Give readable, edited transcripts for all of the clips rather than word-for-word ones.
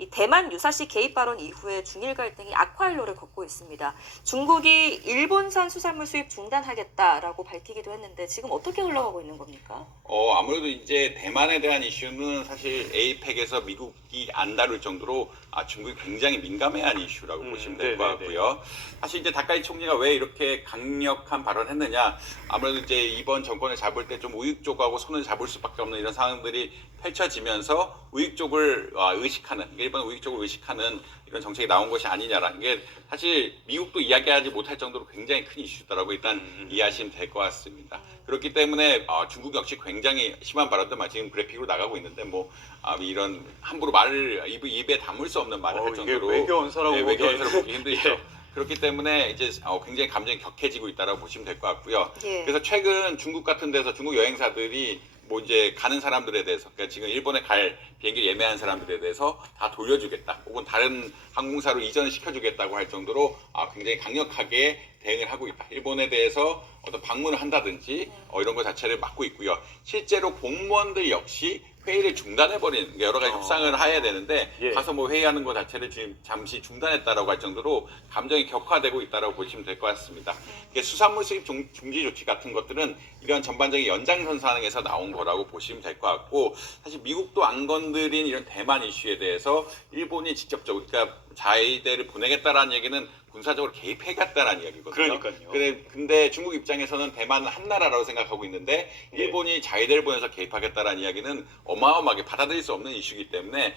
이 대만 유사시 개입 발언 이후에 중일 갈등이 악화일로를 걷고 있습니다. 중국이 일본산 수산물 수입 중단하겠다라고 밝히기도 했는데 지금 어떻게 흘러가고 있는 겁니까? 아무래도 이제 대만에 대한 이슈는 사실 에이펙에서 미국이 안 다룰 정도로 중국이 굉장히 민감해한 이슈라고 보시면 될 것 같고요. 사실 이제 다카이 총리가 왜 이렇게 강력한 발언을 했느냐, 아무래도 이제 이번 정권을 잡을 때 좀 우익 쪽하고 손을 잡을 수밖에 없는 이런 상황들이 펼쳐지면서 우익 쪽을 의식하는, 일본 우익 쪽을 의식하는 이런 정책이 나온 것이 아니냐라는 게 사실 미국도 이야기하지 못할 정도로 굉장히 큰 이슈다라고 일단 이해하시면 될 것 같습니다. 그렇기 때문에 중국 역시 굉장히 심한 발언들 지금 그래픽으로 나가고 있는데 이런 함부로 말을 입에 담을 수 없는 말을 할 정도로 외교원서라고 외교원서를 보기 힘들죠. 그렇기 때문에 이제 굉장히 감정이 격해지고 있다라고 보시면 될 것 같고요. 그래서 최근 중국 같은 데서 중국 여행사들이 이제 가는 사람들에 대해서, 그러니까 지금 일본에 갈 비행기 예매한 사람들에 대해서 다 돌려주겠다, 혹은 다른 항공사로 이전을 시켜주겠다고 할 정도로 굉장히 강력하게 대응을 하고 있다. 일본에 대해서 어떤 방문을 한다든지 이런 것 자체를 막고 있고요. 실제로 공무원들 역시 회의를 중단해버리는, 여러 가지 협상을 해야 되는데 가서 회의하는 것 자체를 지금 잠시 중단했다라고 할 정도로 감정이 격화되고 있다라고 보시면 될 것 같습니다. 수산물 수입 중지 조치 같은 것들은 이런 전반적인 연장선상에서 나온 거라고 보시면 될 것 같고, 사실 미국도 안 건드린 이런 대만 이슈에 대해서 일본이 직접적으로, 그러니까 자위대를 보내겠다라는 얘기는 군사적으로 개입해갔다라는 이야기거든요. 그러니까요. 근데 중국 입장에서는 대만은 한 나라라고 생각하고 있는데 일본이 자위대를 보내서 개입하겠다라는 이야기는 어마어마하게 받아들일 수 없는 이슈이기 때문에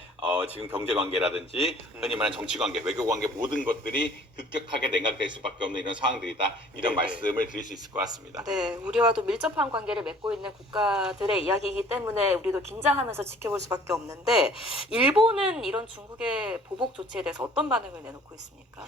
지금 경제관계라든지 흔히 말하는 정치관계, 외교관계 모든 것들이 급격하게 냉각될 수밖에 없는 이런 상황들이다. 이런 말씀을 드릴 수 있을 것 같습니다. 네, 우리와도 밀접한 관계를 맺고 있는 국가들의 이야기이기 때문에 우리도 긴장하면서 지켜볼 수밖에 없는데, 일본은 이런 중국의 보복 조치에 대해서 어떤 반응을 내놓고 있습니까?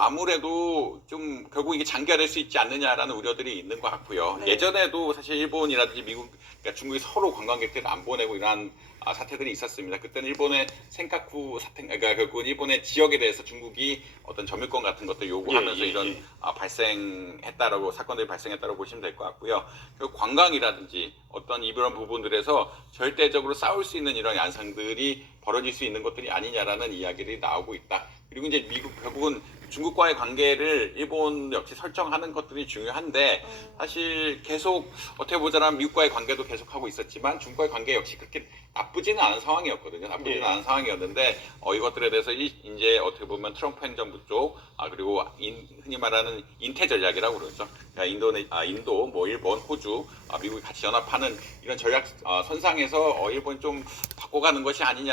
아무래도 좀 결국 이게 장기화될 수 있지 않느냐라는 우려들이 있는 것 같고요. 예전에도 사실 일본이라든지 미국, 그러니까 중국이 서로 관광객들을 안 보내고 이러한 사태들이 있었습니다. 그때는 일본의 센카쿠 사태, 그러니까 결국은 일본의 지역에 대해서 중국이 어떤 점유권 같은 것들 요구하면서 이런 발생했다라고, 사건들이 발생했다고 보시면 될 것 같고요. 결국 관광이라든지 어떤 이런 부분들에서 절대적으로 싸울 수 있는 이런 양상들이 벌어질 수 있는 것들이 아니냐라는 이야기들이 나오고 있다. 그리고 이제 미국, 결국은 중국과의 관계를 일본 역시 설정하는 것들이 중요한데, 사실 계속 어떻게 보자면 미국과의 관계도 계속하고 있었지만 중국과의 관계 역시 그렇게 나쁘지는 않은 상황이었거든요. 나쁘지는 않은 상황이었는데 이것들에 대해서 이제 어떻게 보면 트럼프 행정부 쪽, 그리고 흔히 말하는 인태 전략이라고 그러죠. 그러니까 인도, 일본, 호주, 미국이 같이 연합하는 이런 전략 선상에서 일본이 좀 바꿔가는 것이 아니냐.